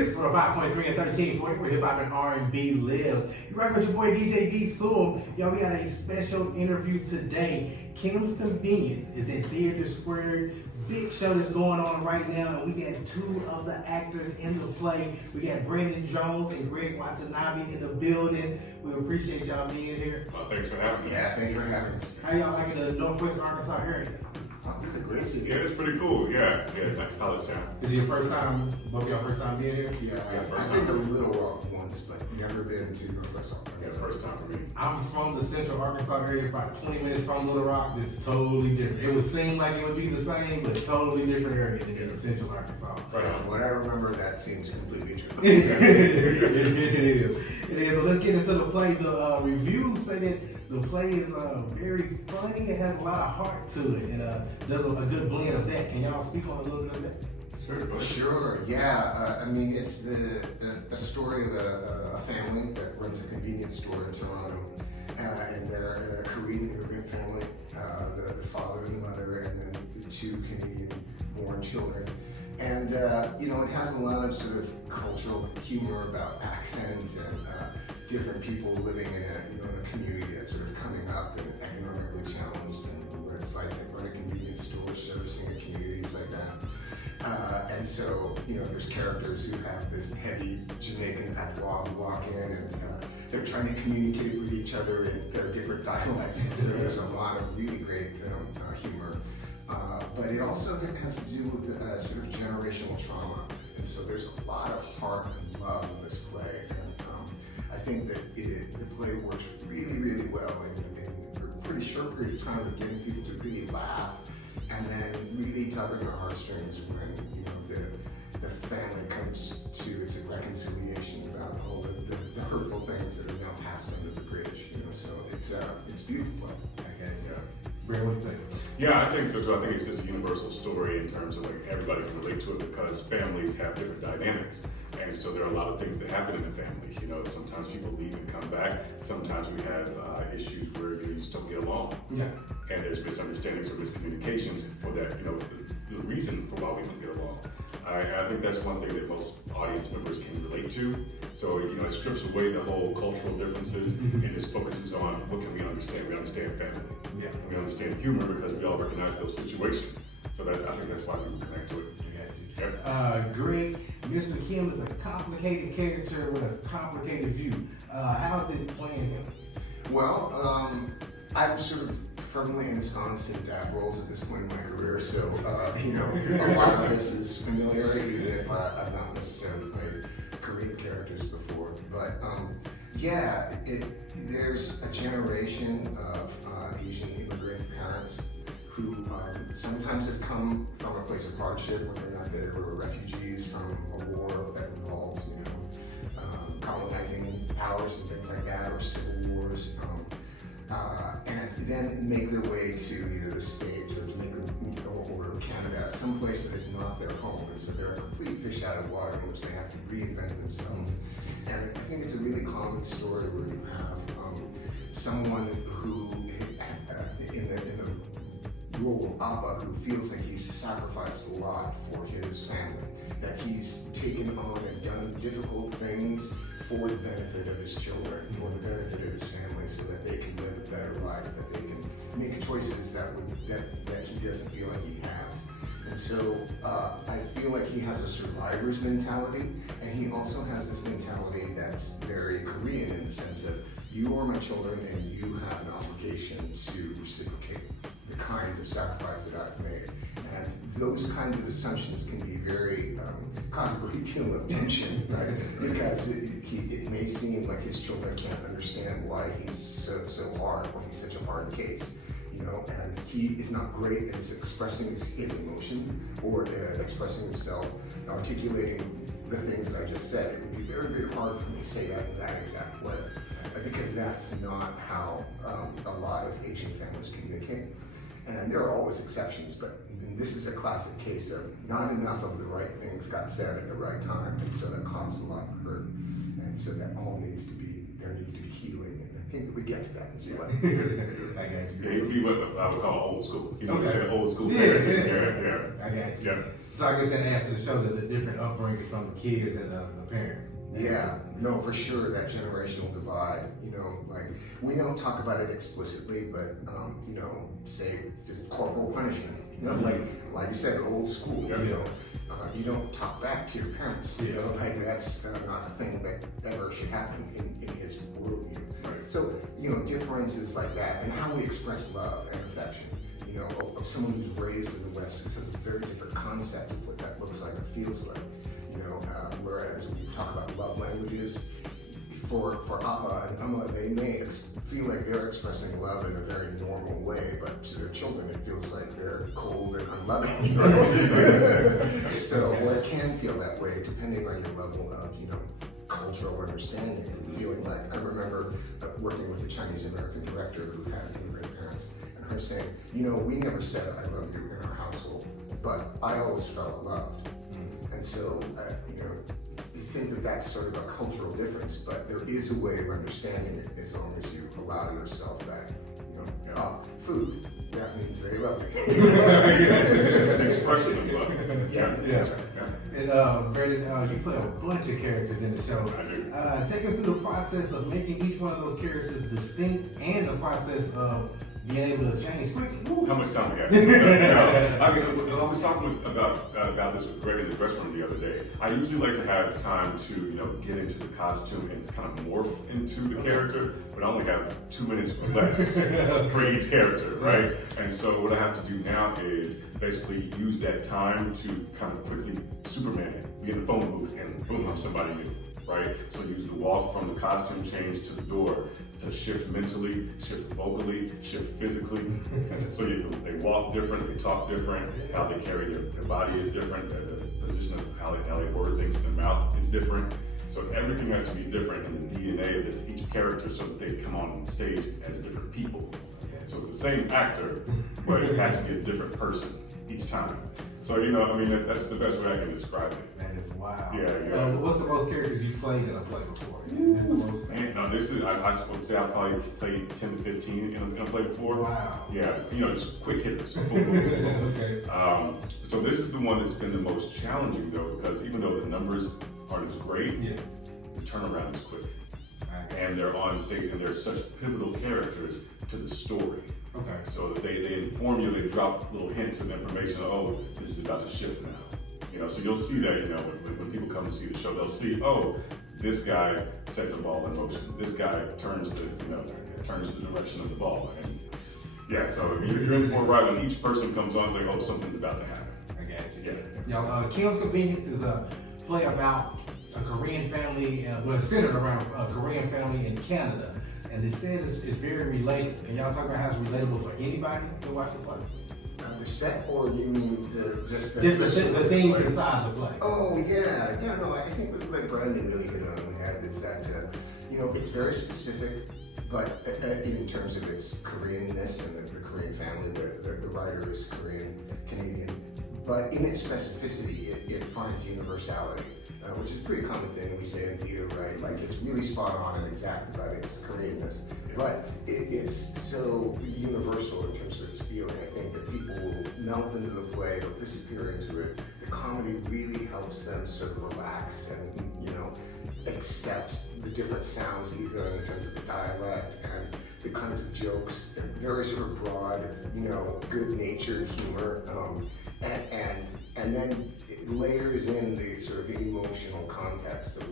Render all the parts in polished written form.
It's 5.3 and 1340, where hip hop and R&B lives. You're right with your boy DJ D Sewell. Yo, we got a special interview today. Kim's Convenience is at TheatreSquared. Big show that's going on right now, and we got two of the actors in the play. We got Brendan Jones and Greg Watanabe in the building. We appreciate y'all being here. Thanks for having me. Yeah, thank you for having us. How y'all liking the Northwest Arkansas area? This is a great city. Yeah, it's pretty cool. Yeah, nice college town. Is it your first time, both of y'all first time being here? Yeah, first I've been to time. Little Rock once, but never been to Northwest Arkansas. Yeah, first time for me. I'm from the central Arkansas area, about 20 minutes from Little Rock. It's totally different. It would seem like it would be the same, but totally different area than in central Arkansas. Right on. From what I remember, that seems completely true. It is. It is. So let's get into the play. The reviews say that the play is very funny. It has a lot of heart to it, and does a good blend of that. Can y'all speak on a little bit of that? Sure, go ahead. Sure, yeah. I mean, it's a story of a family that runs a convenience store in Toronto, and they're a Korean immigrant family, the father and the mother, and then the two Canadian-born children. And it has a lot of sort of cultural humor about accents and different people living in a community that's sort of coming up and economically challenged, and what it's like to run a convenience store servicing a communities like that. And so, there's characters who have this heavy Jamaican patois who walk in, and they're trying to communicate with each other in their different dialects. And so there's a lot of really great humor. But it also has to do with sort of generational trauma. And so there's a lot of heart and love in this play. And I think that the play works really, really well in a pretty short period of time of getting people to really laugh, and then really tugging our heartstrings when the family comes to its reconciliation about all the hurtful things that are now passed under the bridge. So it's beautiful. Okay, yeah. Brad, what do you think? Yeah, I think so too. I think it's this universal story in terms of like everybody can relate to it because families have different dynamics. And so there are a lot of things that happen in the family. Sometimes people leave and come back. Sometimes we have issues where you just don't get along. Yeah. And there's misunderstandings or miscommunications for that, the reason for why we don't get along. I think that's one thing that most audience members can relate to. So, it strips away the whole cultural differences and just focuses on what can we understand. We understand family. Yeah. We understand humor because we all recognize those situations. So I think that's why we connect to it. Yep. Greg, Mr. Kim is a complicated character with a complicated view. How is it playing him? Well, I'm sort of firmly ensconced in dad roles at this point in my career, so a lot of this is familiar, even if I've not necessarily played Korean characters before. But there's a generation of Asian immigrant parents who sometimes have come from a place of hardship, whether or not they were refugees from a war that involved, colonizing powers and things like that, or civil wars, and then make their way to either the States or or Canada, someplace that is not their home, and so they're a complete fish out of water in which they have to reinvent themselves. And I think it's a really common story where you have someone who, in the role of Abba, who feels like he's sacrificed a lot for his family, that he's taken on and done difficult things for the benefit of his children, for the benefit of his family, so that they can live a better life, that they can make choices that he doesn't feel like he has. And so I feel like he has a survivor's mentality, and he also has this mentality that's very Korean in the sense of, you are my children and you have an obligation to reciprocate the kind of sacrifice that I've made. And those kinds of assumptions can be cause a great deal of tension, right? Because it may seem like his children can't understand why he's so hard, why he's such a hard case. And he is not great at expressing his emotion or expressing himself, articulating the things that I just said. It would be very, very hard for me to say that in that exact way, because that's not how a lot of Asian families communicate. And there are always exceptions, but this is a classic case of not enough of the right things got said at the right time, and so that caused a lot of hurt. And so that all needs to be there needs to be healing, and I think that we get to that as well. I got you. Yeah, he what I would call old school. You know, Okay. he said old school. Yeah. Yeah. I got you. Yeah. So I guess that answers the show the different upbringings from the kids and the parents. Yeah, no, for sure, that generational divide, you know, like, we don't talk about it explicitly, but, you know, say, corporal punishment, you know, like you said, old school, Yeah. you know, you don't talk back to your parents, you know, like, that's not a thing that ever should happen in his worldview. Right. So, you know, differences like that, and how we express love and affection, you know, of someone who's raised in the West, has a very different concept of what that looks like or feels like. You know, whereas when you talk about love languages, for Appa and Amma, they may feel like they're expressing love in a very normal way, but to their children it feels like they're cold and unloving. So, or it can feel that way depending on your level of, you know, cultural understanding. Feeling like, I remember working with a Chinese American director who had immigrant parents, and her saying, you know, we never said I love you in our household, but I always felt loved. And so, you know, you think that that's sort of a cultural difference, but there is a way of understanding it as long as you allow yourself that, you know, food, that means they love me. It's an expression of love. Yeah. Yeah. And Brandon, you play a bunch of characters in the show. I do. Take us through the process of making each one of those characters distinct and the process of being able to change quickly. How much time we got? I mean, I was talking about this with Greg in the restaurant the other day. I usually like to have time to, you know, get into the costume and kind of morph into the character, but I only have 2 minutes or less for each character, right? And so what I have to do now is basically use that time to kind of quickly Superman it, be in the phone booth, and boom, I'm somebody new. Right? So use the walk from the costume change to the door to shift mentally, shift vocally, shift physically. So they walk different, they talk different, how they carry their body is different, the position of how they word things in their mouth is different. So everything has to be different in the DNA of this each character so that they come on stage as different people. So it's the same actor, but it has to be a different person each time. So, you know, I mean, that's the best way I can describe it. That is wild. Yeah. What's the most characters you've played in a play before? Is this the most? Man, no, this is, I would say I probably played 10 to 15 in a play before. Wow. Yeah, you know, just quick hitters. Boom, boom, boom, boom. Okay. So this is the one that's been the most challenging though, because even though the numbers aren't as great, the turnaround is quick. And they're on stage and they're such pivotal characters to the story. Okay. So that they inform you, they drop little hints of information, oh, this is about to shift now. You know, so you'll see that, you know, when people come to see the show, they'll see, oh, this guy sets a ball in motion. This guy turns the direction of the ball. And yeah, so you're in for a ride when each person comes on saying, oh, something's about to happen. I got you. Yeah. Now, Kim's Convenience is a play about a Korean family, centered around a Korean family in Canada. And it says it's very relatable. Can y'all talk about how it's relatable for anybody to watch the play? The set, or you mean just The scenes inside the play. Oh yeah, no. I think what Brandon really hit on the head is that you know, it's very specific, but in terms of its Koreanness and the Korean family, the writer is Korean Canadian. But in its specificity, it finds universality, which is a pretty common thing we say in theater, right? Like, it's really spot on and exact about its Koreanness, but it's so universal in terms of its feeling. I think that people will melt into the play, they'll disappear into it. The comedy really helps them sort of relax and, you know, accept the different sounds that you're hearing in terms of the dialect and the kinds of jokes, and very sort of broad, you know, good-natured humor. And then it layers in the sort of emotional context of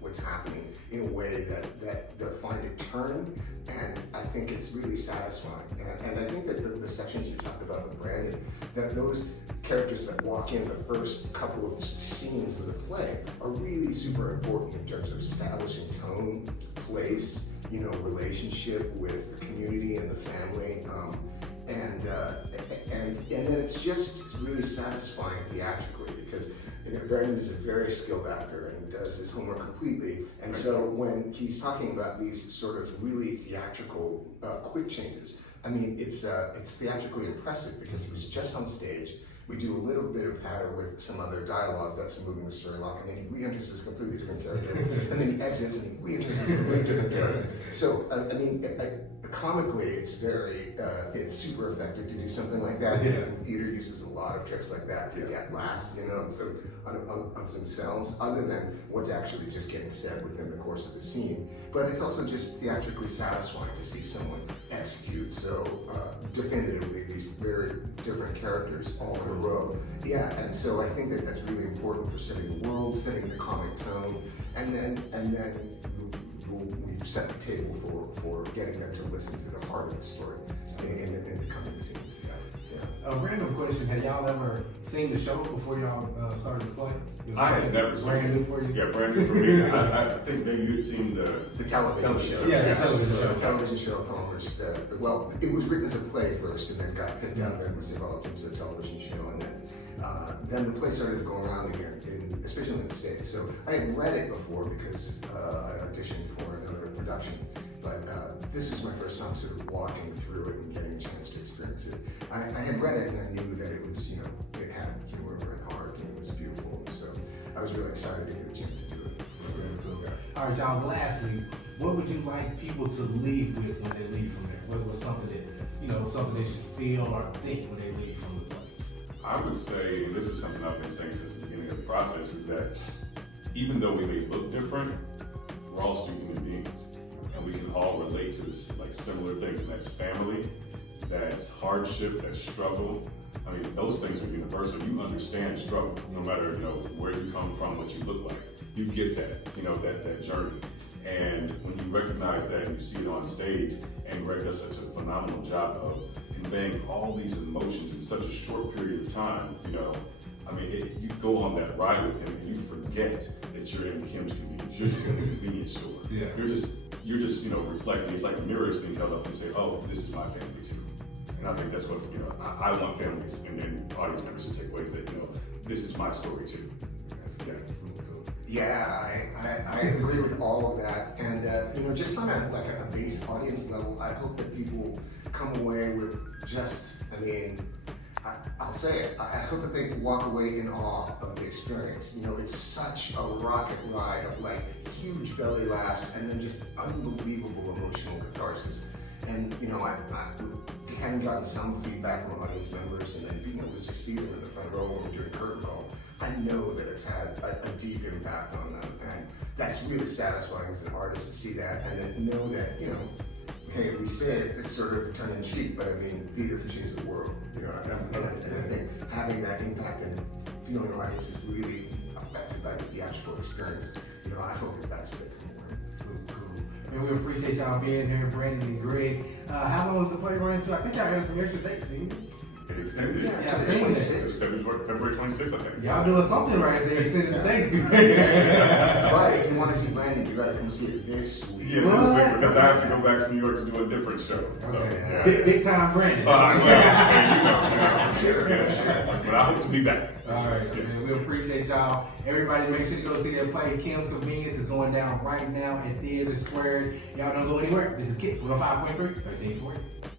what's happening in a way that they'll find it turn, and I think it's really satisfying. And I think that the sections you talked about with Brandon, that those characters that walk in the first couple of scenes of the play are really super important in terms of establishing tone, place, you know, relationship with the community and the family. And then it's just really satisfying theatrically, because, you know, Brandon is a very skilled actor and does his homework completely. And so when he's talking about these sort of really theatrical quick changes, I mean, it's theatrically impressive because he was just on stage. We do a little bit of patter with some other dialogue that's moving the story along, and then he re-enters this completely different character, and then he he exits and he leaves as a completely different character. So, I mean, comically, it's very, it's super effective to do something like that. Yeah. And theater uses a lot of tricks like that to get laughs, you know, so of themselves, other than what's actually just getting said within the course of the scene. But it's also just theatrically satisfying to see someone execute so definitively these very different characters all in a row. Yeah, and so I think that that's really important for setting the world, setting the comic tone, and then we've set the table for getting them to listen to the heart of the story in the coming scenes. A random question: had y'all ever seen the show before y'all started to play? I had never seen it. Brand new for you? Yeah, brand new for me. I think maybe you'd seen the television show. Yeah, Yes, the television show. The television show upon which well, it was written as a play first, and then got picked up and was developed into a television show, and then the play started to go around again, especially in the States. So I had read it before because I auditioned for another production, but this was my first time sort of walking through it and getting a chance to experience it. I had read it and I knew that it was, you know, it had humor and heart and it was beautiful, and so I was really excited to get a chance to do it. All right, John. Lastly, what would you like people to leave with when they leave from there? What was something that something they should feel or think when they leave from the play? I would say, and this is something I've been saying since the beginning of the process, is that even though we may look different, we're all still human beings. And we can all relate to this, like similar things, and that's family, that's hardship, that's struggle. I mean, those things are universal. You understand struggle, no matter where you come from, what you look like. You get that, that journey. And when you recognize that and you see it on stage, and Greg does such a phenomenal job of conveying all these emotions in such a short period of time, I mean, you go on that ride with him and you forget that you're in Kim's convenience. You're just in the convenience store. Yeah. You're just reflecting. It's like a mirror is being held up and say, oh, this is my family too. And I think that's what, I want families and audience members to take away is that, this is my story too. Yeah, I agree with all of that, and just on a base audience level, I hope that people come away with just, I'll say it, I hope that they walk away in awe of the experience. It's such a rocket ride of huge belly laughs and then just unbelievable emotional catharsis. And having gotten some feedback from audience members and then being able to just see them in the front row when we're doing curtain call, I know that it's had a deep impact on them, and that's really satisfying as an artist to see that, and then know that, hey, we say it's sort of tongue-in-cheek, but theater can change the world, and I think having that impact and feeling audiences really affected by the theatrical experience, I hope that's what they come away with. So cool. And we appreciate y'all being here, Brandon and Greg. How long was the play running to? I think y'all have some extra dates, didn't you? It extended. Yeah, February 26th, I think. Y'all doing something right there. Extended the dates. But if you want to see Brandon, you got to come see it this week. Yeah, this week, because I have to go back to New York to do a different show. So, yeah. Big time Brandon. Sure. But I hope to be back. All right, man. We appreciate y'all. Everybody, make sure to go see their play. Kim's Convenience is going down right now at TheatreSquared. Y'all don't go anywhere. This is Kids 105.3, 1340.